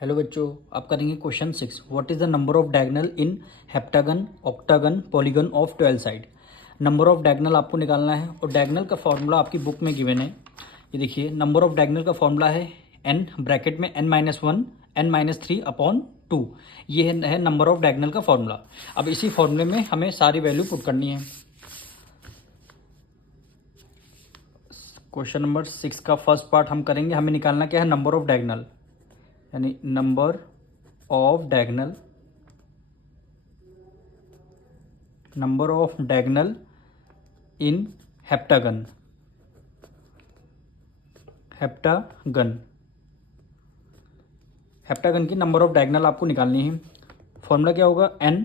Hello बच्चों, आप करेंगे question 6। What is the number of diagonal in heptagon, octagon, polygon of 12 side. Number of diagonal आपको निकालना है और डायगोनल का फॉर्मूला आपकी बुक में गिवन है। ये देखिए, नंबर ऑफ डायगोनल का फॉर्मूला है n ब्रैकेट में n-1 n-3 अपॉन 2। ये है नंबर ऑफ डायगोनल का फॉर्मूला। अब इसी फॉर्मूले में हमें सारी वैल्यू पुट करनी है। क्वेश्चन नंबर 6 का फर्स्ट पार्ट हम करेंगे। हमें निकालना क्या है, नंबर ऑफ डायगोनल, यानी number of diagonal, number of diagonal in heptagon, heptagon, heptagon की नंबर ऑफ डायगोनल आपको निकालनी है। फॉर्मूला क्या होगा, n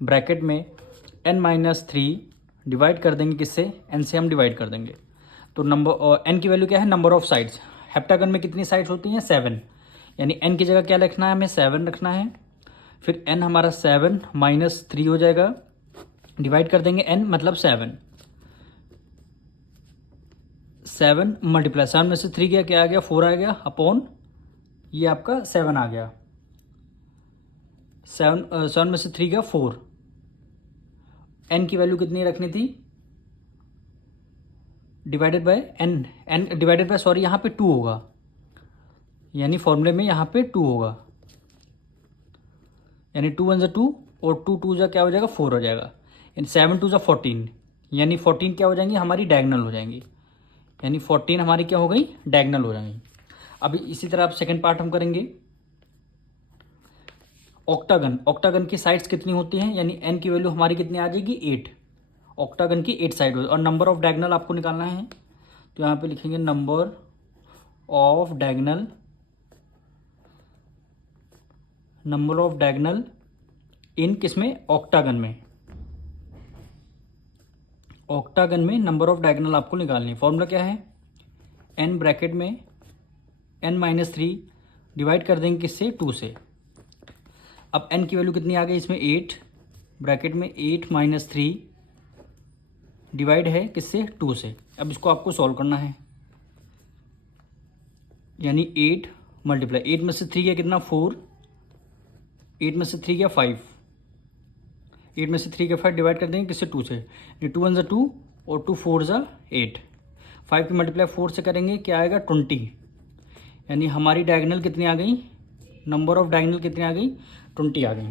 ब्रैकेट में n-3 डिवाइड कर देंगे किससे, n से हम डिवाइड कर देंगे। तो नंबर n की वैल्यू क्या है, नंबर ऑफ साइड्स। हेप्टागन में कितनी साइड्स होती हैं, 7, यानी n की जगह क्या रखना है, हमें 7 रखना है। फिर n हमारा 7-3 हो जाएगा, डिवाइड कर देंगे n मतलब 7 मल्टीप्लाई 7 में से 3 गया, क्या आ गया, 4 आ गया, अपॉन ये आपका 7 आ गया। 7 में से 3 गया 4। n की वैल्यू कितनी रखनी थी, divided by n divided by, sorry यहाँ पे 2 होगा, यानी फॉर्मूले में यहाँ पे 2 होगा, यानी 2 1 2 और 2 2 क्या हो जाएगा, 4 हो जाएगा। 7 2 14, यानी 14 क्या हो जाएंगी, हमारी डायगोनल हो जाएंगी, यानी 14 हमारी क्या हो गई, डायगोनल हो जाएंगी। अभी इसी तरह आप सेकंड पार्ट हम करेंगे। ऑक्टागन, ऑक्टागन की साइड्स कितनी होती हैं, यानी n की वैल्यू हमारी कितनी आ जाएगी, 8। ऑक्टागन की 8 साइड और नंबर ऑफ डायगोनल आपको निकालना है। तो यहाँ पे लिखेंगे number of diagonal, number of diagonal in किसमें, ऑक्टागन में। ऑक्टागन में नंबर ऑफ डायगोनल आपको निकालनी है। फॉर्मूला क्या है, n ब्रैकेट में n-3 डिवाइड कर देंगे किससे, 2 से। अब n की वैल्यू कितनी आ गई इसमें, 8 ब्रैकेट में 8-3 डिवाइड है किससे, 2 से। अब इसको आपको सॉल्व करना है, यानी 8 मल्टीप्लाई 8 में से 3 गया कितना, 4, 8 में से 3 गया 5, 8 में से 3 गया 5, डिवाइड कर देंगे किससे, 2 से। ये 2 1 2 और 2 4 8, 5 की मल्टीप्लाई 4 से करेंगे, क्या आएगा, 20, यानी हमारी डायगोनल कितनी आ गई, नंबर ऑफ डायगोनल कितनी आ गई, 20 आ गई।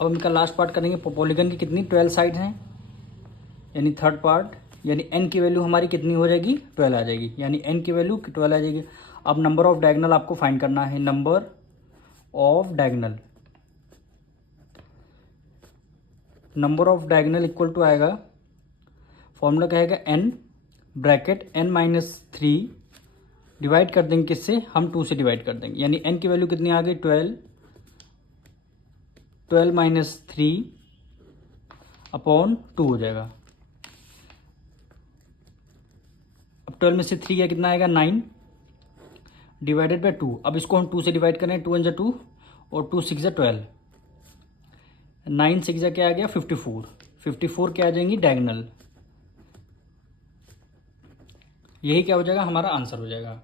अब हम इनका लास्ट पार्ट करेंगे। पॉलीगन की कितनी, 12 साइड्स हैं, यानी थर्ड पार्ट, यानी n की वैल्यू हमारी कितनी हो जाएगी, 12 आ जाएगी, यानी n की वैल्यू 12 आ जाएगी। अब नंबर ऑफ डायगोनल आपको फाइंड करना है। Number of diagonal, number of diagonal equal to आएगा, फॉर्मूला क्या आएगा, n ब्रैकेट n-3 डिवाइड कर देंगे किससे, हम 2 से डिवाइड कर देंगे, यानी n की वैल्यू कितनी आ गई, 12-3 अपॉन 2 हो जाएगा। अब 12 में से 3 गया कितना आएगा, 9 डिवाइडेड बाय 2। अब इसको हम 2 से डिवाइड करें, 2 1 2 और 2 6 12, 9 6 क्या आ गया, 54, 54 क्या आ जाएंगी, डायगोनल। यही क्या हो जाएगा, हमारा आंसर हो जाएगा।